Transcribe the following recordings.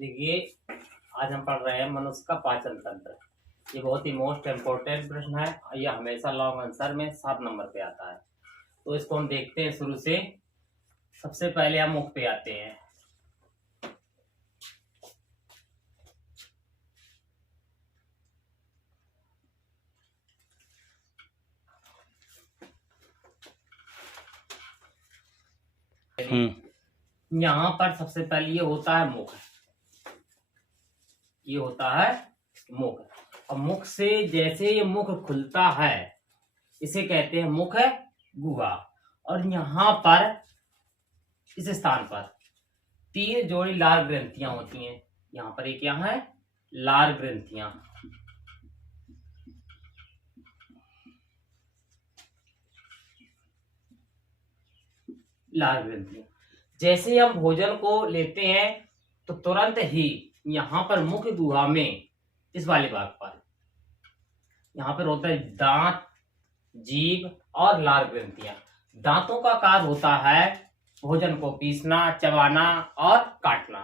देखिए, आज हम पढ़ रहे हैं मनुष्य का पाचन तंत्र। ये बहुत ही मोस्ट इम्पोर्टेंट प्रश्न है। ये हमेशा लॉन्ग आंसर में 7 नंबर पे आता है। तो इसको हम देखते हैं शुरू से। सबसे पहले हम मुख पे आते हैं। यहाँ पर सबसे पहले ये होता है मुख। ये होता है मुख। और मुख से जैसे ये मुख खुलता है इसे कहते हैं मुख गुहा। और यहाँ पर इस स्थान पर 3 जोड़ी लार ग्रंथियां होती हैं। यहाँ पर एक यहाँ है लार ग्रंथियां। लार ग्रंथियां जैसे ही हम भोजन को लेते हैं तो तुरंत ही यहाँ पर मुख गुहा में इस वाले भाग पर यहाँ पर होता है दांत, जीभ और लार ग्रंथियां। दांतों का कार्य होता है भोजन को पीसना, चबाना और काटना।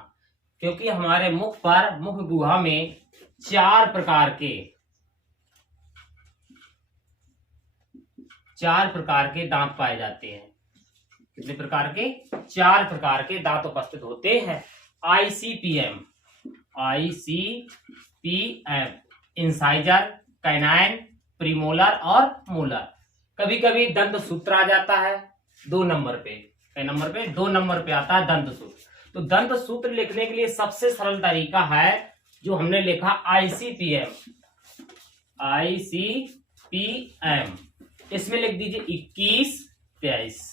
क्योंकि हमारे मुख पर मुख गुहा में 4 प्रकार के दांत पाए जाते हैं। कितने प्रकार के? 4 प्रकार के दांत उपस्थित होते हैं। ICPM, इंसाइजर, कैनाइन, प्रीमोलर और मोलर। कभी कभी दंत सूत्र आ जाता है 2 नंबर पे। कई नंबर पे? 2 नंबर पे आता है दंत सूत्र। तो दंत सूत्र लिखने के लिए सबसे सरल तरीका है जो हमने लिखा ICPM। इसमें लिख दीजिए 21, 23।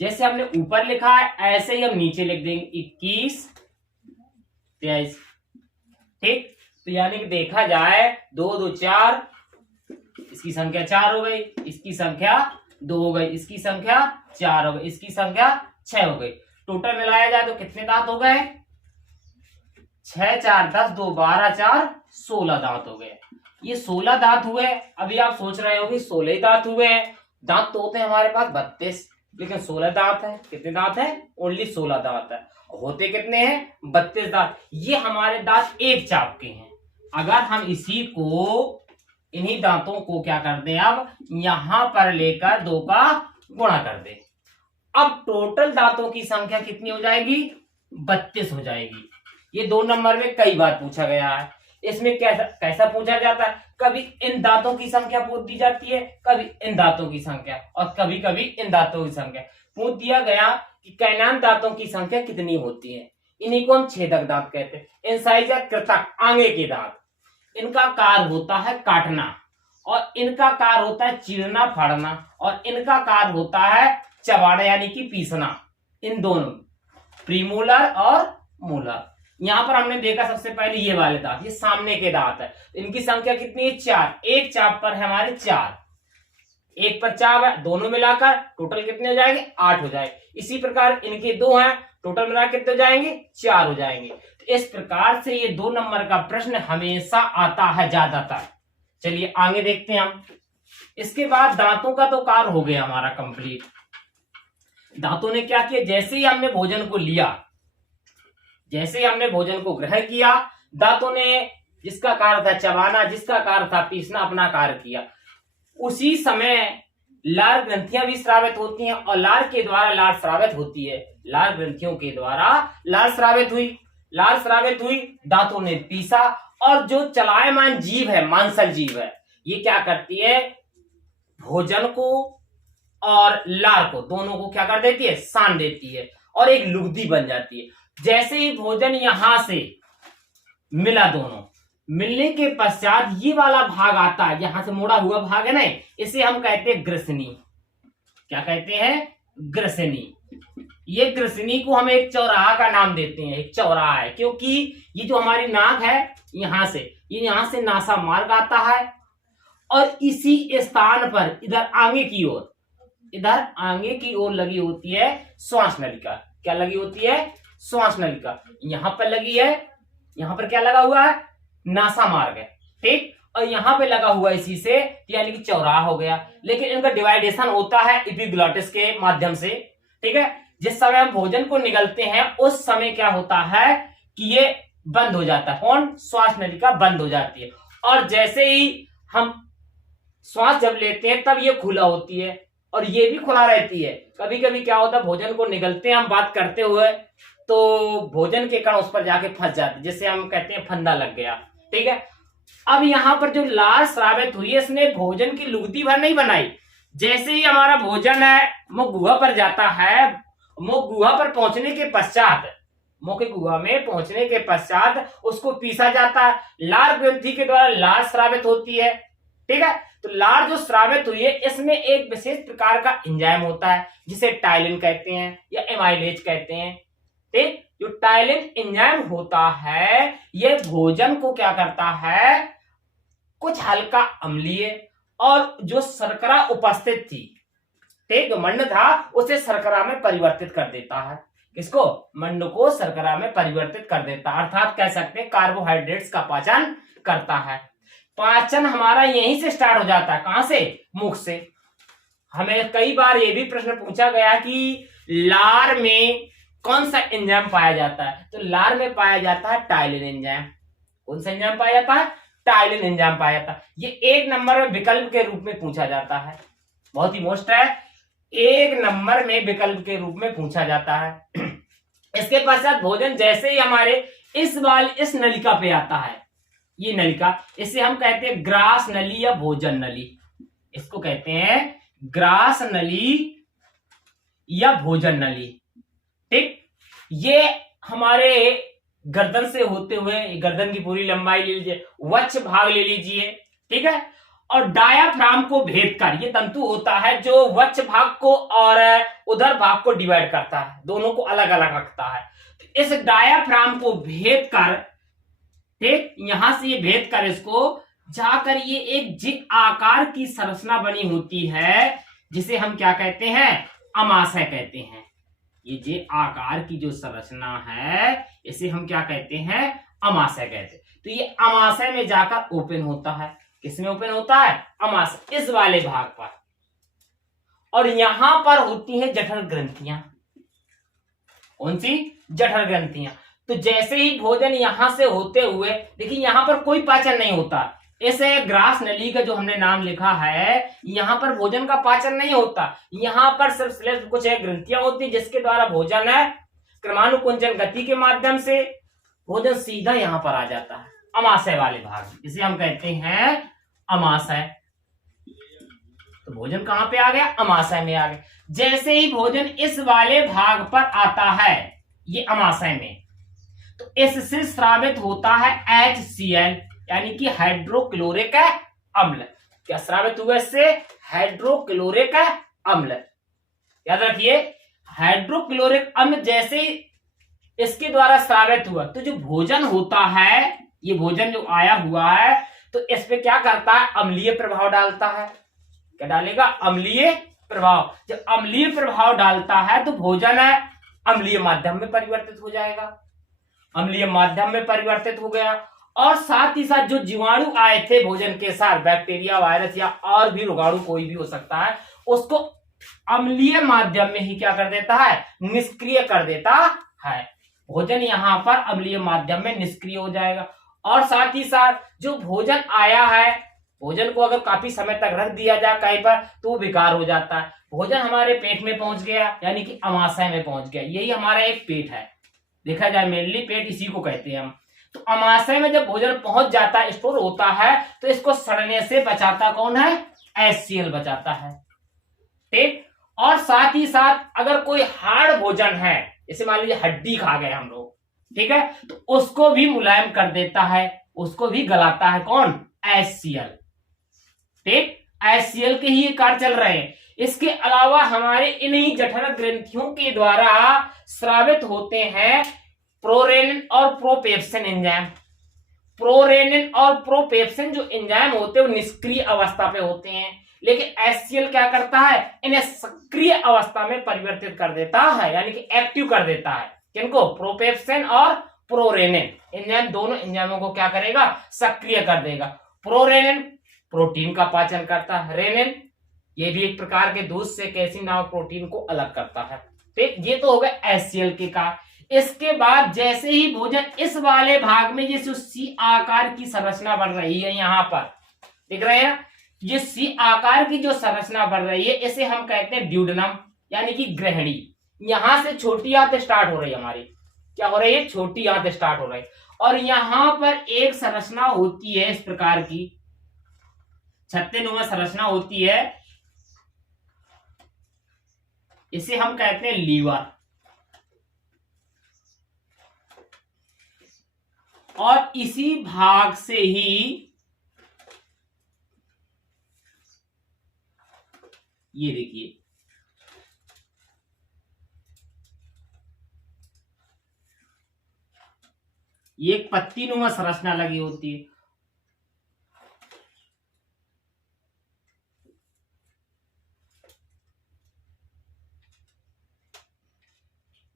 जैसे हमने ऊपर लिखा है ऐसे ही हम नीचे लिख देंगे 21, 23। ठीक, तो यानी कि देखा जाए 2 2 4, इसकी संख्या 4 हो गई, इसकी संख्या 2 हो गई, इसकी संख्या 4 हो गई, इसकी संख्या 6 हो गई। टोटल मिलाया जाए तो कितने दांत हो गए? 6 4 10, 2 12, 4 16 दांत हो गए। ये 16 दांत हुए। अभी आप सोच रहे हो कि 16 ही दांत हुए हैं। दांत तो होते हैं हमारे पास 32, लेकिन 16 दांत है। कितने दांत है? ओनली 16 दांत है। होते कितने हैं? 32 दांत। ये हमारे दांत एक चाप के हैं। अगर हम इन्हीं दांतों को क्या कर दें, अब यहां पर लेकर 2 का गुणा कर दें, अब टोटल दांतों की संख्या कितनी हो जाएगी? 32 हो जाएगी। ये 2 नंबर में कई बार पूछा गया है। इसमें कैसा पूछा जाता है? कभी इन दांतों की संख्या पूछ दी जाती है, कभी इन दांतों की संख्या, और कभी कभी इन दांतों की संख्या। पूछ दिया गया कि कैनान दांतों की संख्या कितनी होती है। इन्हीं को हम छेदक दांत कहते हैं। इंसाइजर, कृतक, आगे के दांत, इनका कार्य होता है काटना, और इनका कार्य होता है चीरना, फाड़ना, और इनका कार्य होता है चबाना यानी कि पीसना। इन दोनों प्रीमोलर और मोलर। यहां पर हमने देखा सबसे पहले ये वाले दांत, ये सामने के दांत है। इनकी संख्या कितनी है? 4। एक चाप पर है हमारे 4, एक पर चाप है, दोनों मिलाकर टोटल कितने हो जाएंगे? 8 हो जाएंगे। इसी प्रकार इनके 2 हैं, टोटल मिलाकर कितने हो जाएंगे? 4 हो जाएंगे। तो इस प्रकार से ये 2 नंबर का प्रश्न हमेशा आता है ज्यादातर। चलिए आगे देखते हैं हम। इसके बाद दांतों का तो कार्य हो गया हमारा कंप्लीट। दांतों ने क्या किया? जैसे ही हमने भोजन को लिया, जैसे ही हमने भोजन को ग्रहण किया, दांतों ने जिसका कार्य था चबाना, जिसका कार्य था पीसना, अपना कार्य किया। उसी समय लार ग्रंथियां भी स्रावित होती हैं, और लार के द्वारा लार स्रावित होती है। लार ग्रंथियों के द्वारा लार स्रावित हुई, दांतों ने पीसा, और जो चलायमान जीभ है, मांसल जीभ है, ये क्या करती है? भोजन को और लार को, दोनों को क्या कर देती है? सान देती है, और एक लुगदी बन जाती है। जैसे ही भोजन यहां से मिला, दोनों मिलने के पश्चात ये वाला भाग आता है, यहां से मोड़ा हुआ भाग है ना, इसे हम कहते हैं ग्रसनी। क्या कहते हैं? ग्रसनी। ये ग्रसनी को हम एक चौराहा का नाम देते हैं। एक चौराहा है क्योंकि ये जो हमारी नाक है, यहां से नासा मार्ग आता है, और इसी स्थान पर इधर आगे की ओर लगी होती है श्वास नलिका। क्या लगी होती है? श्वास नलिका। यहां पर लगी है, यहां पर क्या लगा हुआ है? नासा मार्ग है। ठीक, और यहां पे लगा हुआ इसी से, यानी कि चौराहा हो गया। लेकिन इनका डिवाइडेशन होता है एपिग्लॉटिस के माध्यम से। ठीक है, जिस समय हम भोजन को निगलते हैं उस समय क्या होता है कि ये बंद हो जाता है। कौन? श्वास नलिका बंद हो जाती है। और जैसे ही हम श्वास जब लेते हैं तब ये खुला होती है और ये भी खुला रहती है। कभी कभी क्या होता है, भोजन को निगलते हैं हम बात करते हुए, तो भोजन के कण उस पर जाके फंस जाते, जिसे हम कहते हैं फंदा लग गया। ठीक है, अब यहां पर जो लार स्रावित हुई है, इसने भोजन की लुगदी भर नहीं बनाई। जैसे ही हमारा भोजन है मुख गुहा पर जाता है, मुख गुहा पर पहुंचने के पश्चात, मुख गुहा में पहुंचने के पश्चात उसको पीसा जाता है। लार ग्रंथि के द्वारा लार स्रावित होती है। ठीक है, तो लार जो स्रावित हुई है इसमें एक विशेष प्रकार का एंजाइम होता है जिसे टाइलिन कहते हैं या एमाइलेज कहते हैं। ठीक, जो टाइलिन एंजाइम होता है ये भोजन को क्या करता है, कुछ हल्का अम्लीय और जो शर्करा उपस्थित थी, ठीक, जो मंड था उसे शर्करा में परिवर्तित कर देता है। किसको? मंड को शर्करा में परिवर्तित कर देता है, अर्थात कह सकते हैं कार्बोहाइड्रेट्स का पाचन करता है। पाचन हमारा यहीं से स्टार्ट हो जाता है। कहां से? मुख से। हमें कई बार ये भी प्रश्न पूछा गया कि लार में कौन सा एंजाइम पाया जाता है, तो लार में पाया जाता है टाइलिन एंजाइम। कौन सा एंजाइम पाया जाता है? टाइलिन एंजाइम पाया जाता है। ये 1 नंबर में विकल्प के रूप में पूछा जाता है, बहुत ही मोस्ट है, 1 नंबर में विकल्प के रूप में पूछा जाता है। इसके पश्चात भोजन जैसे ही हमारे इस नलिका पे आता है, ये नलिका, इसे हम कहते हैं ग्रास नली या भोजन नली। इसको कहते हैं ग्रास नली या भोजन नली। ठीक, ये हमारे गर्दन से होते हुए, गर्दन की पूरी लंबाई ले लीजिए, वक्ष भाग ले लीजिए, ठीक है, और डायाफ्राम को भेद कर, ये तंतु होता है जो वक्ष भाग को और उधर भाग को डिवाइड करता है, दोनों को अलग अलग रखता है। तो इस डायाफ्राम को भेद कर, ठीक, यहां से ये भेद कर इसको जाकर ये एक जे आकार की संरचना बनी होती है जिसे हम क्या कहते हैं? अमाशय कहते हैं। ये जे आकार की जो संरचना है इसे हम क्या कहते हैं? अमाशय कहते हैं। तो ये अमाशय में जाकर ओपन होता है। किसमें ओपन होता है? अमाशय, इस वाले भाग पर। और यहां पर होती है जठर ग्रंथियां। कौन सी? जठर ग्रंथियां। तो जैसे ही भोजन यहां से होते हुए, देखिए यहां पर कोई पाचन नहीं होता, इसे ग्रास नली का जो हमने नाम लिखा है, यहां पर भोजन का पाचन नहीं होता। यहां पर सिर्फ कुछ ग्रंथियां होती जिसके द्वारा भोजन है क्रमानुकुंचन गति के माध्यम से भोजन सीधा यहां पर आ जाता है, अमाशय वाले भाग, जिसे हम कहते हैं अमाशय। तो भोजन कहां पे आ गया? अमाशय में आ गया। जैसे ही भोजन इस वाले भाग पर आता है, ये अमाशय में, तो इससे स्रावित होता है HCl, यानी कि हाइड्रोक्लोरिक अम्ल। क्या स्रावित हुआ इससे? हाइड्रोक्लोरिक अम्ल। याद रखिए, हाइड्रोक्लोरिक अम्ल जैसे ही इसके द्वारा स्रावित हुआ, तो जो भोजन होता है, ये भोजन जो आया हुआ है, तो इस पे क्या करता है? अम्लीय प्रभाव डालता है। क्या डालेगा? अम्लीय प्रभाव। जब अम्लीय प्रभाव डालता है तो भोजन है अम्लीय माध्यम में परिवर्तित हो जाएगा। अम्लीय माध्यम में परिवर्तित हो गया, और साथ ही साथ जो जीवाणु आए थे भोजन के साथ, बैक्टीरिया, वायरस या और भी रोगाणु कोई भी हो सकता है, उसको अम्लीय माध्यम में ही क्या कर देता है? निष्क्रिय कर देता है। भोजन यहां पर अम्लीय माध्यम में निष्क्रिय हो जाएगा। और साथ ही साथ जो भोजन आया है, भोजन को अगर काफी समय तक रख दिया जाए कहीं पर, तो वो बेकार हो जाता है। भोजन हमारे पेट में पहुंच गया, यानी कि अमाशय में पहुंच गया। यही हमारा एक पेट है, देखा जाए मेनली पेट इसी को कहते हैं हम। तो अमाशय में जब भोजन पहुंच जाता है, स्टोर होता है, तो इसको सड़ने से बचाता कौन है? HCl बचाता है। ठीक, और साथ ही साथ अगर कोई हार्ड भोजन है, जैसे मान लीजिए हड्डी खा गए हम लोग, ठीक है, तो उसको भी मुलायम कर देता है, उसको भी गलाता है कौन? HCl। ठीक, HCl के ही ये कार्य चल रहे हैं। इसके अलावा हमारे इन्हीं जठर ग्रंथियों के द्वारा स्रावित होते हैं प्रोरेनिन और प्रोपेप्सिन एंजाइम। प्रोरेनिन और प्रोपेप्सिन जो एंजाइम होते हैं वो निष्क्रिय अवस्था पे होते हैं, लेकिन HCl क्या करता है? इन्हें सक्रिय अवस्था में परिवर्तित कर देता है, यानी कि एक्टिव कर देता है। किनको? प्रोपेप्सिन और प्रोरेनिन एंजाइम, दोनों एंजाइमों को क्या करेगा? सक्रिय कर देगा। प्रोरेनिन प्रोटीन का पाचन करता है, रेनिन ये भी एक प्रकार के दूध से कैसीन नामक प्रोटीन को अलग करता है। ठीक, ये तो हो गया HCl के का। इसके बाद जैसे ही भोजन इस वाले भाग में ये सी आकार की संरचना बन रही है, यहां पर देख रहे हैं ये सी आकार की जो संरचना बन रही है, इसे हम कहते हैं ड्यूडेनम यानी कि ग्रहणी। यहां से छोटी आंत स्टार्ट हो रही है हमारी, क्या हो रही है, छोटी आंत स्टार्ट हो रही है, और यहां पर एक संरचना होती है इस प्रकार की छत्तेनुमा संरचना होती है, इसे हम कहते हैं लीवर। और इसी भाग से ही ये देखिए ये एक पत्तीनुमा संरचना लगी होती है।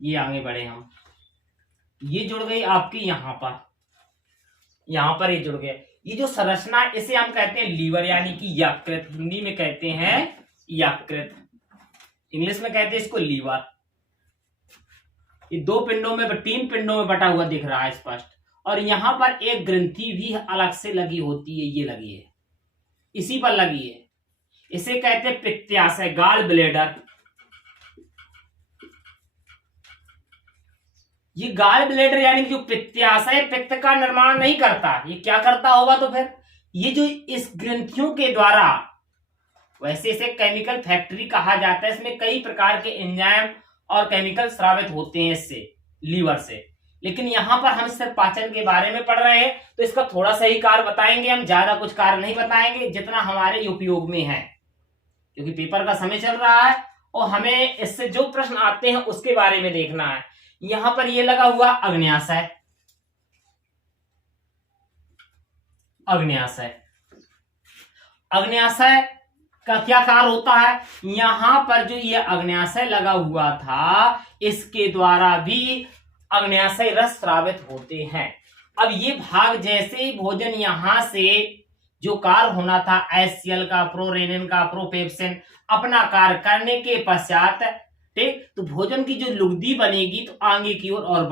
ये आगे बढ़े हम, ये जुड़ गई आपकी यहां पर ये जुड़ गया। ये जो संरचना इसे हम कहते हैं लीवर यानी कि यकृत, हिंदी में कहते हैं यकृत, इंग्लिश में कहते हैं इसको लीवर। ये दो पिंडों में, तीन पिंडों में बटा हुआ दिख रहा है स्पष्ट। और यहां पर एक ग्रंथि भी अलग से लगी होती है, ये लगी है, इसी पर लगी है, इसे कहते हैं पित्ताशय, गॉल ब्लैडर। ये गॉल ब्लैडर यानी जो पित्ताशय पित्त का निर्माण नहीं करता, ये क्या करता होगा, तो फिर ये जो इस ग्रंथियों के द्वारा, वैसे इसे केमिकल फैक्ट्री कहा जाता है, इसमें कई प्रकार के एंजाइम और केमिकल स्रावित होते हैं इससे, लीवर से। लेकिन यहां पर हम सिर्फ पाचन के बारे में पढ़ रहे हैं, तो इसका थोड़ा सा ही कार्य बताएंगे हम, ज्यादा कुछ कार्य नहीं बताएंगे जितना हमारे उपयोग में है, क्योंकि पेपर का समय चल रहा है और हमें इससे जो प्रश्न आते हैं उसके बारे में देखना है। यहां पर ये लगा हुआ अग्न्याशय, अग्न्याशय का क्या कार्य होता है, यहां पर जो ये अग्न्याशय लगा हुआ था, इसके द्वारा भी अग्न्याशय रस स्रावित होते हैं। अब ये भाग जैसे ही भोजन यहां से जो कार्य होना था, एचसीएल का, प्रोरेनिन का, प्रोपेप्सिन अपना कार्य करने के पश्चात, ठीक, तो भोजन की जो लुगदी बनेगी तो आगे की ओर और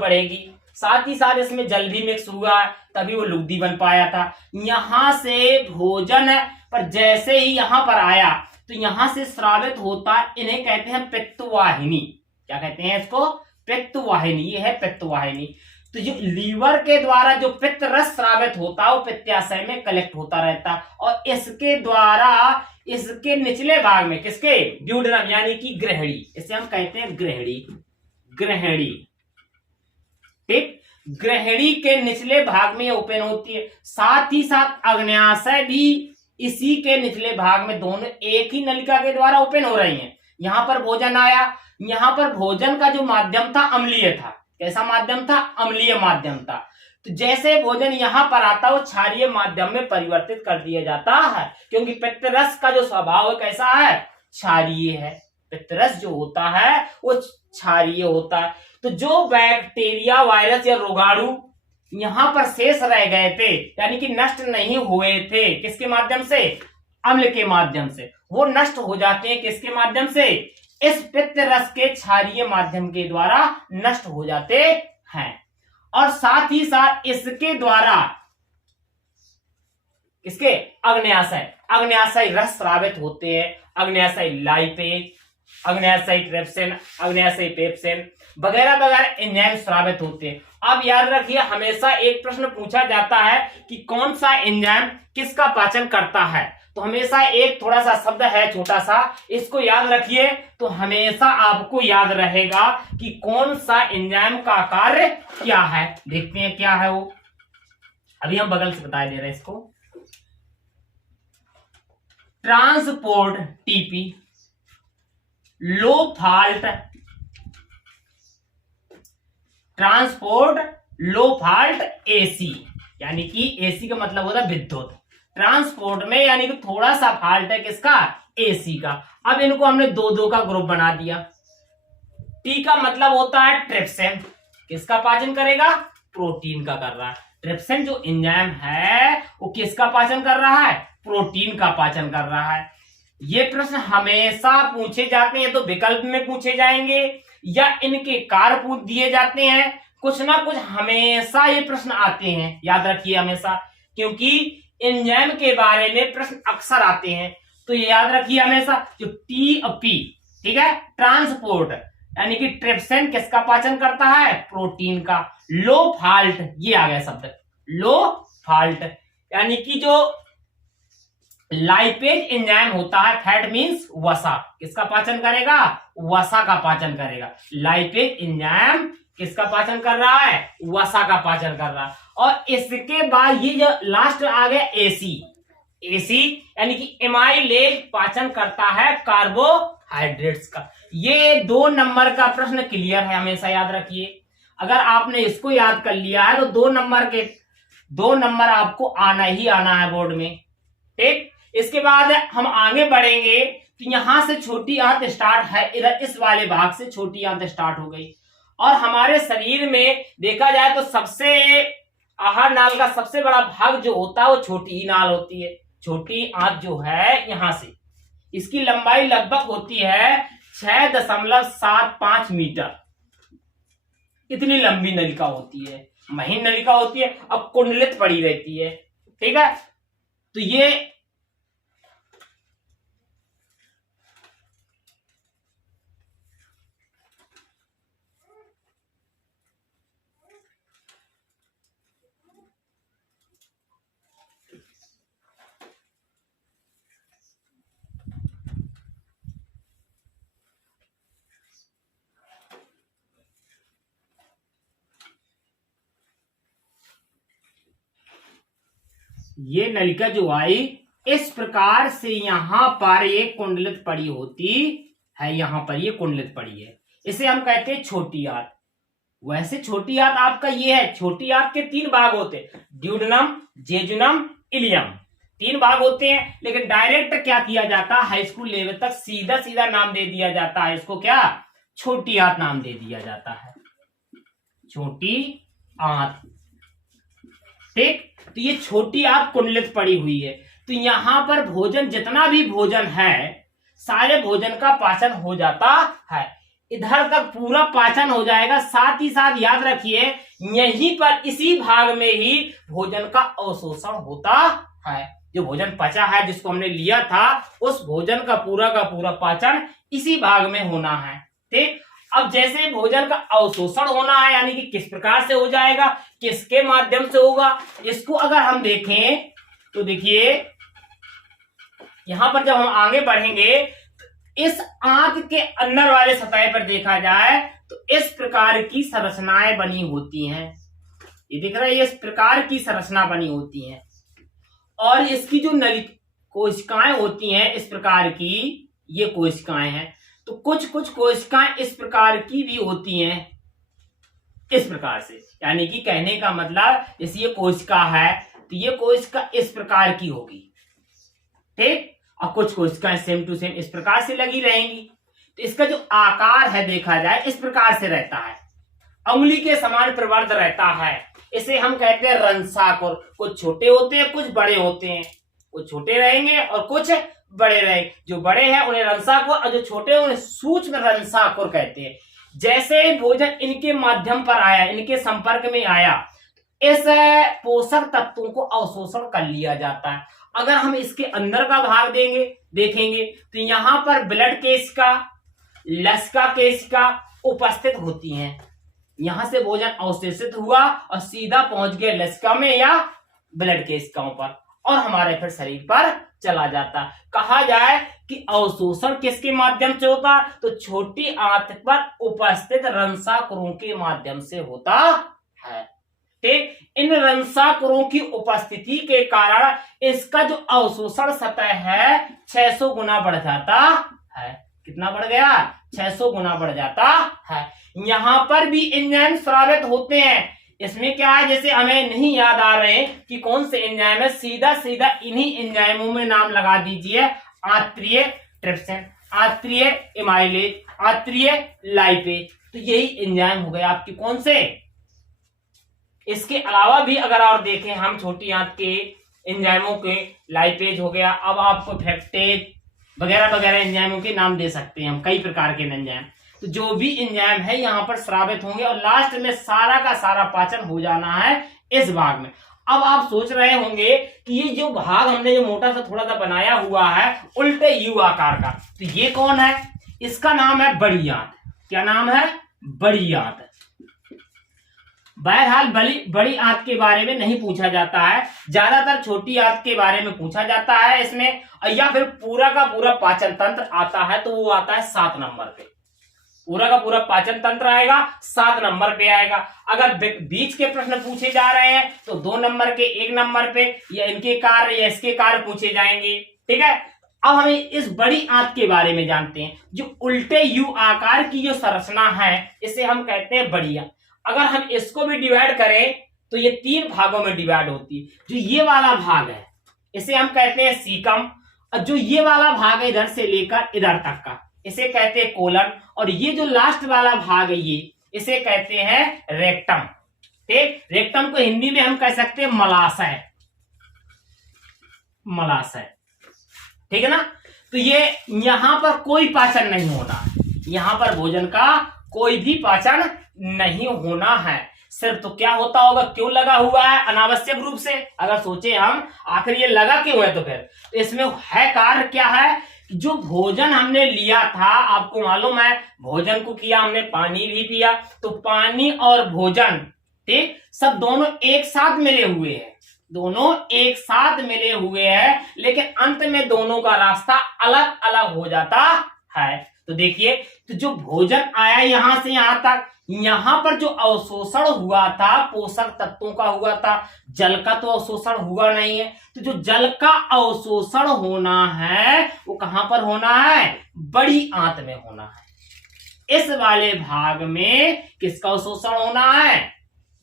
बढ़ेगी, साथ ही साथ इसमें जल भी मिक्स हुआ है, तभी वो लुगदी बन पाया था। यहां से भोजन पर जैसे ही यहां पर आया तो यहां से स्रावित होता, इन्हें कहते हैं पित्तवाहिनी। क्या कहते हैं इसको, पित्तवाहिनी। ये है पित्तवाहिनी। तो जो लीवर के द्वारा जो पित्त रस स्रावित होता है वो पित्ताशय में कलेक्ट होता रहता, और इसके द्वारा इसके निचले भाग में, किसके, ड्यूडेनम यानी कि ग्रहणी, इसे हम कहते हैं ग्रहणी, ठीक, ग्रहणी के निचले भाग में ये ओपन होती है। साथ ही साथ अग्न्याशय भी इसी के निचले भाग में, दोनों एक ही नलिका के द्वारा ओपन हो रही हैं। यहां पर भोजन आया, यहां पर भोजन का जो माध्यम था अम्लीय था। कैसा माध्यम था, अम्लीय माध्यम था। तो जैसे भोजन यहां पर आता वो क्षारीय माध्यम में परिवर्तित कर दिया जाता है, क्योंकि पित्तरस का जो स्वभाव है कैसा है, क्षारीय है। पित्तरस जो होता है वो क्षारीय होता है। तो जो बैक्टीरिया, वायरस या रोगाणु यहां पर शेष रह गए थे, यानी कि नष्ट नहीं हुए थे, किसके माध्यम से, अम्ल के माध्यम से, वो नष्ट हो जाते हैं किसके माध्यम से, इस पित्त रस के क्षारीय माध्यम के द्वारा नष्ट हो जाते हैं। और साथ ही साथ इसके द्वारा, इसके अग्न्याशय रस स्रावित होते हैं। अग्न्याशय लाइपेज, अग्न्याशय ट्रिप्सिन, अग्न्याशय पेप्सिन वगैरह वगैरह एंजाइम स्रावित होते हैं। अब याद रखिए, हमेशा एक प्रश्न पूछा जाता है कि कौन सा एंजाइम किसका पाचन करता है, तो हमेशा एक थोड़ा सा शब्द है छोटा सा, इसको याद रखिए, तो हमेशा आपको याद रहेगा कि कौन सा एंजाइम का कार्य क्या है। देखते हैं क्या है वो, अभी हम बगल से बता दे रहे हैं इसको। ट्रांसपोर्ट टीपी, लो फॉल्ट, ट्रांसपोर्ट लो फॉल्ट एसी, यानी कि एसी का मतलब होता है विद्युत, ट्रांसपोर्ट में यानी कि थोड़ा सा फॉल्ट है किसका, एसी का। अब इनको हमने दो दो का ग्रुप बना दिया। टी का मतलब होता है ट्रिप्सिन, किसका पाचन करेगा, प्रोटीन का कर रहा है। ट्रिप्सिन जो एंजाइम है वो किसका पाचन कर रहा है, प्रोटीन का पाचन कर रहा है। ये प्रश्न हमेशा पूछे जाते हैं, तो विकल्प में पूछे जाएंगे या इनके कारकूद दिए जाते हैं। कुछ ना कुछ हमेशा ये प्रश्न आते हैं, याद रखिए हमेशा, क्योंकि एंजाइम के बारे में प्रश्न अक्सर आते हैं। तो ये याद रखिए हमेशा, जो TP, ठीक है, ट्रांसपोर्ट, यानी कि ट्रिप्सिन किसका पाचन करता है? प्रोटीन का। लो फाल्ट, ये आ गया शब्द, लो फाल्ट, यानी कि जो लाइपेज एंजाइम होता है, फैट मींस वसा, किसका पाचन करेगा? वसा का पाचन करेगा। लाइपेज एंजाइम किसका पाचन कर रहा है? वसा का पाचन कर रहा है। और इसके बाद ये जो लास्ट आ गया एसी, यानी कि एमाइलेज पाचन करता है कार्बोहाइड्रेट्स का। ये 2 नंबर का प्रश्न क्लियर है, हमेशा याद रखिए। अगर आपने इसको याद कर लिया है तो 2 नंबर आपको आना ही आना है बोर्ड में, ठीक। इसके बाद हम आगे बढ़ेंगे तो यहां से छोटी आंत स्टार्ट है, इधर इस वाले भाग से छोटी आंत स्टार्ट हो गई। और हमारे शरीर में देखा जाए तो सबसे आहार नाल का सबसे बड़ा भाग जो होता है वो छोटी ही नाल होती है। छोटी आंत जो है यहां से, इसकी लंबाई लगभग होती है 6.75 मीटर, इतनी लंबी नलिका होती है, महीन नलिका होती है, अब कुंडलित पड़ी रहती है, ठीक है। तो ये नलिका जो आई इस प्रकार से यहां पर ये कुंडलित पड़ी होती है, यहां पर ये कुंडलित पड़ी है, इसे हम कहते हैं छोटी आंत। वैसे छोटी आंत आपका ये है, छोटी आंत के 3 भाग होते हैं, ड्यूडेनम, जेजुनम, इलियम, 3 भाग होते हैं। लेकिन डायरेक्ट क्या किया जाता है, हाई स्कूल लेवल तक सीधा सीधा नाम दे दिया जाता है, इसको क्या? छोटी आंत नाम दे दिया जाता है, छोटी आंत, ठीक। तो ये छोटी आंत कुंडलित पड़ी हुई है। तो यहां पर भोजन, जितना भी भोजन है, सारे भोजन का पाचन हो जाता है, इधर तक पूरा पाचन हो जाएगा। साथ ही साथ याद रखिए यहीं पर इसी भाग में ही भोजन का अवशोषण होता है। जो भोजन पचा है, जिसको हमने लिया था, उस भोजन का पूरा पाचन इसी भाग में होना है, ठीक। अब जैसे भोजन का अवशोषण होना है, यानी कि किस प्रकार से हो जाएगा, किसके माध्यम से होगा, इसको अगर हम देखें तो देखिए यहां पर जब हम आगे बढ़ेंगे तो इस आंत के अंदर वाले सतह पर देखा जाए तो इस प्रकार की संरचनाएं बनी होती हैं। ये दिख रहा है, इस प्रकार की संरचना बनी होती हैं। और इसकी जो कोशिकाएं होती हैं इस प्रकार की, ये कोशिकाएं हैं। तो कुछ कोशिकाएं इस प्रकार की भी होती हैं, इस प्रकार से, यानी कि कहने का मतलब जैसे ये कोशिका है तो ये कोशिका इस प्रकार की होगी, ठीक। और कुछ कोशिकाएं सेम टू सेम इस प्रकार से लगी रहेंगी। तो इसका जो आकार है देखा जाए इस प्रकार से रहता है, अंगुली के समान प्रवर्ध रहता है। इसे हम कहते हैं रंसाकुर। कुछ छोटे होते हैं, कुछ बड़े होते हैं, कुछ छोटे रहेंगे और कुछ बड़े रहेंगे। जो बड़े हैं उन्हें रंसाकुर और जो छोटे हैं उन्हें सूक्ष्म रंसाकुर कहते हैं। जैसे भोजन इनके माध्यम पर आया, इनके संपर्क में आया, इस पोषक तत्वों को अवशोषण कर लिया जाता है। अगर हम इसके अंदर का भाग देखेंगे तो यहां पर ब्लड केशिका, लसिका केशिका उपस्थित होती हैं। यहां से भोजन अवशोषित हुआ और सीधा पहुंच गया लसिका में या ब्लड केशिकाओं पर और हमारे फिर शरीर पर चला जाता। कहा जाए कि अवशोषण किसके माध्यम से होता, तो छोटी आंत पर उपस्थित रंसाकुरों के माध्यम से होता है, ठीक। इन रंसाकुरों की उपस्थिति के कारण इसका जो अवशोषण सतह है 600 गुना बढ़ जाता है। कितना बढ़ गया? 600 गुना बढ़ जाता है। यहां पर भी एंजाइम स्रावित होते हैं। इसमें क्या है, जैसे हमें नहीं याद आ रहे कि कौन से एंजाइम है, सीधा सीधा इन्हीं एंजाइमों में नाम लगा दीजिए। आत्रीय ट्रिप्सिन, आत्रीय एमाइलेज, आत्रीय लाइपेज। तो यही एंजाइम हो गए आपके कौन से। इसके अलावा भी अगर और देखें हम छोटी आंत के एंजाइमों के, लाइपेज हो गया, अब आपको फैक्टेज वगैरह वगैरह एंजाइमों के नाम दे सकते हैं हम, कई प्रकार के एंजाइम। तो जो भी एंजाइम है यहाँ पर स्रावित होंगे और लास्ट में सारा का सारा पाचन हो जाना है इस भाग में। अब आप सोच रहे होंगे कि ये जो भाग हमने जो मोटा सा थोड़ा सा बनाया हुआ है उल्टे यू आकार का, तो ये कौन है? इसका नाम है बड़ी आंत। क्या नाम है? बड़ी आंत। बहरहाल बड़ी आंत के बारे में नहीं पूछा जाता है, ज्यादातर छोटी आंत के बारे में पूछा जाता है इसमें, या फिर पूरा का पूरा पाचन तंत्र आता है तो वो आता है 7 नंबर पे। पूरा का पूरा पाचन तंत्र आएगा 7 नंबर पे आएगा। अगर बीच के प्रश्न पूछे जा रहे हैं तो 2 नंबर के 1 नंबर पे या इनके कार्य या इसके कार्य पूछे जाएंगे। ठीक है, अब हमें इस बड़ी आंत के बारे में जानते हैं। जो उल्टे यू आकार की जो संरचना है इसे हम कहते हैं बड़ी आंत। अगर हम इसको भी डिवाइड करें तो ये 3 भागों में डिवाइड होती है। जो ये वाला भाग है इसे हम कहते हैं सीकम, और जो ये वाला भाग है इधर से लेकर इधर तक का इसे कहते हैं कोलन, और ये जो लास्ट वाला भाग है ये इसे कहते हैं रेक्टम। ठीक, रेक्टम को हिंदी में हम कह सकते हैं मलाशय। मलाशय, ठीक है ना। तो ये यहां पर कोई पाचन नहीं होना है, यहां पर भोजन का कोई भी पाचन नहीं होना है। सिर्फ तो क्या होता होगा, क्यों लगा हुआ है अनावश्यक रूप से? अगर सोचे हम आखिर ये लगा क्यों है, तो फिर तो इसमें है कार्य क्या है, जो भोजन हमने लिया था, आपको मालूम है भोजन को किया हमने, पानी भी पिया, तो पानी और भोजन ठीक सब दोनों एक साथ मिले हुए हैं, दोनों एक साथ मिले हुए हैं, लेकिन अंत में दोनों का रास्ता अलग अलग हो जाता है। तो देखिए, तो जो भोजन आया यहां से यहां तक, यहां पर जो अवशोषण हुआ था पोषक तत्वों का हुआ था, जल का तो अवशोषण हुआ नहीं है। तो जो जल का अवशोषण होना है वो कहां पर होना है? बड़ी आंत में होना है। इस वाले भाग में किसका अवशोषण होना है?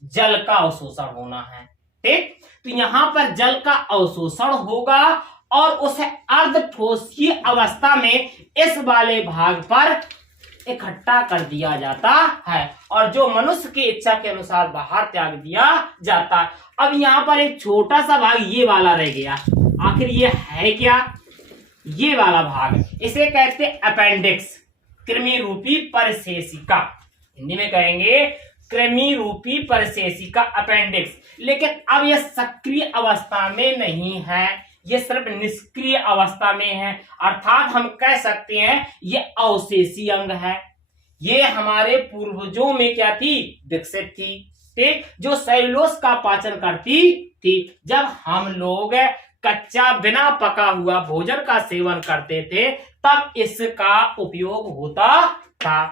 जल का अवशोषण होना है। ठीक, तो यहां पर जल का अवशोषण होगा और उसे अर्धठोसीय अवस्था में इस वाले भाग पर इकट्ठा कर दिया जाता है और जो मनुष्य की इच्छा के अनुसार बाहर त्याग दिया जाता है। अब यहाँ पर एक छोटा सा भाग ये वाला रह गया, आखिर ये है क्या? ये वाला भाग इसे कहते हैं अपेंडिक्स, कृमि रूपी परिशेषिका। हिंदी में कहेंगे कृमि रूपी परिशेषिका, अपेंडिक्स। लेकिन अब यह सक्रिय अवस्था में नहीं है, ये सिर्फ निष्क्रिय अवस्था में है, अर्थात हम कह सकते हैं ये अवशेषी अंग है। ये हमारे पूर्वजों में क्या थी? विकसित थी। ठीक, जो सेल्यूलोज का पाचन करती थी। जब हम लोग कच्चा बिना पका हुआ भोजन का सेवन करते थे तब इसका उपयोग होता था।